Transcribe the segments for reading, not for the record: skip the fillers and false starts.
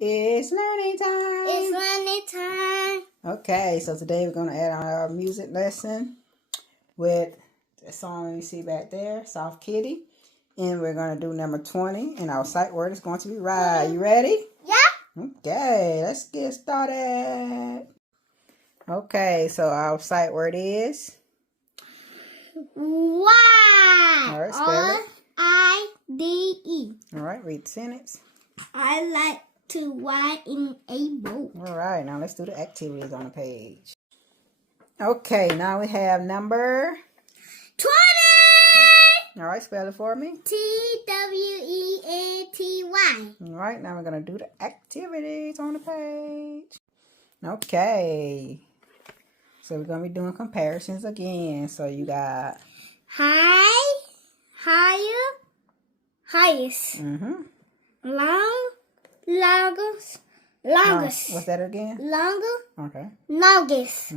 It's learning time. It's learning time. Okay, so today we're going to add on our music lesson with the song you see back there, Soft Kitty. And we're going to do number 20. And our sight word is going to be ride. You ready? Yeah. Okay, let's get started. Okay, so our sight word is? Y. All right, spell it. R-I-D-E. All right, read the sentence. I like to ride in a boat. All right, now let's do the activities on the page. Okay, now we have number 20. All right, spell it for me. T-W-E-N-T-Y. All right, now we're going to do the activities on the page. Okay. So we're going to be doing comparisons again. So you got High, higher, highest. Long, longest, longest. What's that again? Longer, Okay. longest.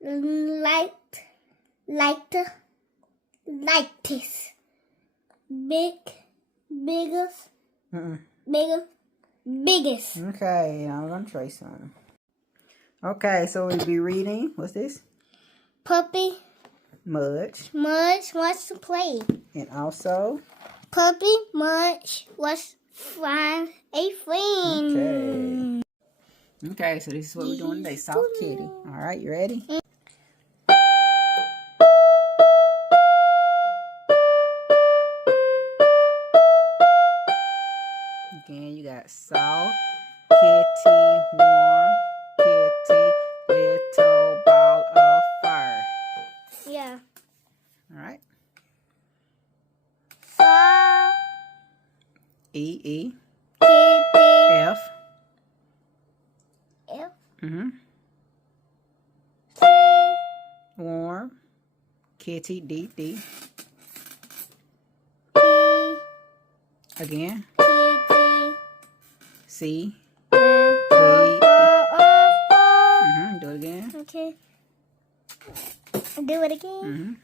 Light, lighter, lightest. Big, biggest, bigger, biggest. Okay, now we're going to trace some. Okay, so we'll be reading. What's this? Puppy, Mudge. Mudge wants to play. And also? Puppy, Mudge wants to find a friend. Okay. Okay, so this is what we're doing today. Soft Kitty. All right, you ready? Again, you got soft, kitty, warm, kitty, little ball of fire. Yeah. All right. Soft, E, kitty, F. F, T, Warm, kitty, D. P, Again. kitty, C, D, D. O, Do it again. Okay. Do it again.